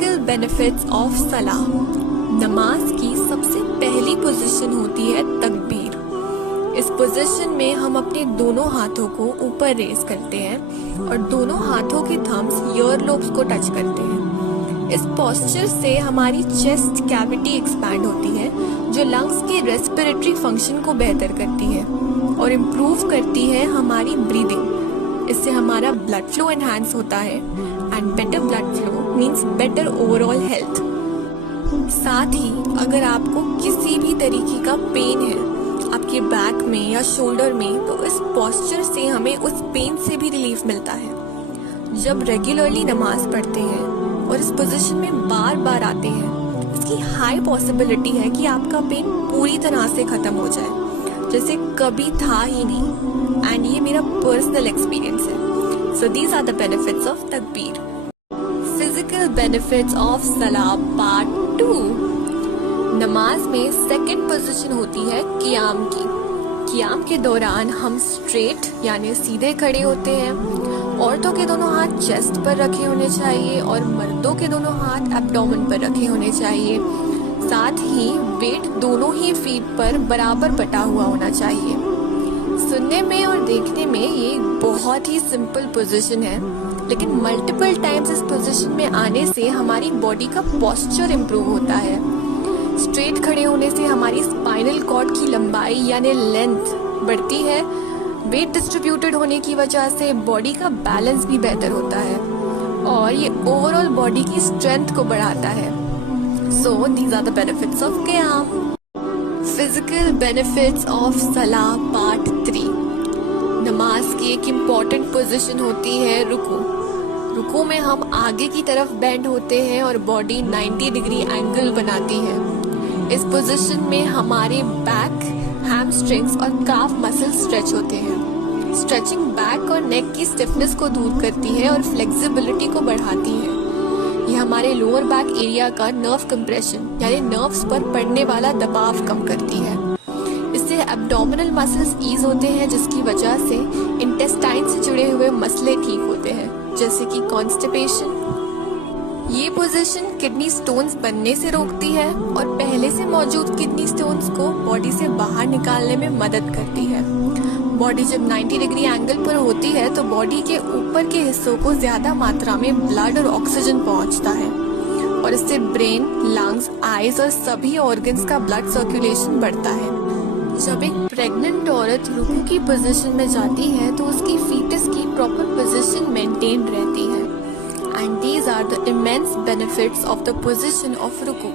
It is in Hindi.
फिजिकल बेनिफिट्स ऑफ सलाह। नमाज की सबसे पहली पोजीशन होती है तकबीर। इस पोजीशन में हम अपने दोनों हाथों को ऊपर रेज करते हैं और दोनों हाथों के थम्स ईयर लोब्स को टच करते हैं। इस पोस्चर से हमारी चेस्ट कैविटी एक्सपैंड होती है, जो लंग्स के रेस्पिरेटरी फंक्शन को बेहतर करती है और इम्प्रूव करती है हमारी ब्रीदिंग। इससे हमारा ब्लड फ्लो एनहांस होता है and better blood flow means better overall health. साथ ही अगर आपको किसी भी तरीके का पेन है आपके बैक में या शोल्डर में, तो इस पोस्चर से हमें उस पेन से भी रिलीफ मिलता है। जब रेगुलरली नमाज पढ़ते हैं और इस पोजीशन में बार बार आते हैं, इसकी हाई पॉसिबिलिटी है कि आपका पेन पूरी तरह से खत्म हो जाए, जैसे कभी था ही नहीं। एंड ये मेरा पर्सनल एक्सपीरियंस है। So these are the benefits of तकबीर। फिजिकल बेनिफिट्स ऑफ सलाह पार्ट 2। नमाज में सेकंड पोजीशन होती है कियाम की। कियाम के दौरान हम स्ट्रेट यानी सीधे खड़े होते हैं। औरतों के दोनों हाथ चेस्ट पर रखे होने चाहिए और मर्दों के दोनों हाथ एब्डोमेन पर रखे होने चाहिए। साथ ही वेट दोनों ही फीट पर बराबर बटा हुआ होना चाहिए। सुनने में और देखने में ये बहुत ही सिंपल पोजीशन है, लेकिन मल्टीपल टाइम्स इस पोजीशन में आने से हमारी बॉडी का पोस्चर इम्प्रूव होता है। स्ट्रेट खड़े होने से हमारी स्पाइनल कॉर्ड की लंबाई यानी लेंथ बढ़ती है। वेट डिस्ट्रीब्यूटेड होने की वजह से बॉडी का बैलेंस भी बेहतर होता है और ये ओवरऑल बॉडी की स्ट्रेंथ को बढ़ाता है। So these are the benefits of Qiyam. Physical benefits of Salah Part 3. नमाज की एक इम्पॉर्टेंट पोजीशन होती है रुकू। रुकू में हम आगे की तरफ बेंड होते हैं और बॉडी 90 डिग्री एंगल बनाती है। इस पोजीशन में हमारे बैक, हैमस्ट्रिंग्स और काफ मसल स्ट्रेच होते हैं। स्ट्रेचिंग बैक और नेक की स्टिफनेस को दूर करती है और फ्लेक्सिबिलिटी को बढ़ाती है। ये हमारे लोअर बैक एरिया का नर्व कंप्रेशन यानी नर्व्स पर पड़ने वाला दबाव कम करती है। इससे एब्डोमिनल मसल्स ईज होते हैं, जिसकी वजह से इंटेस्टाइन से जुड़े हुए मसले ठीक होते हैं, जैसे कि कॉन्स्टिपेशन। ये पोजीशन किडनी स्टोन्स बनने से रोकती है और पहले से मौजूद किडनी स्टोन्स को बॉडी से बाहर निकालने में मदद करती है। बॉडी जब 90 डिग्री एंगल पर होती है तो बॉडी के ऊपर के हिस्सों को ज्यादा मात्रा में ब्लड और ऑक्सीजन पहुंचता है और इससे ब्रेन, लंग्स, आईज और सभी ऑर्गन्स का ब्लड सर्कुलेशन बढ़ता है। जब एक प्रेग्नेंट औरत रुकू की पोजीशन में जाती है तो उसकी फीटस की प्रॉपर पोजीशन मेंटेन रहती है। And these are the immense benefits of the position of रुकू।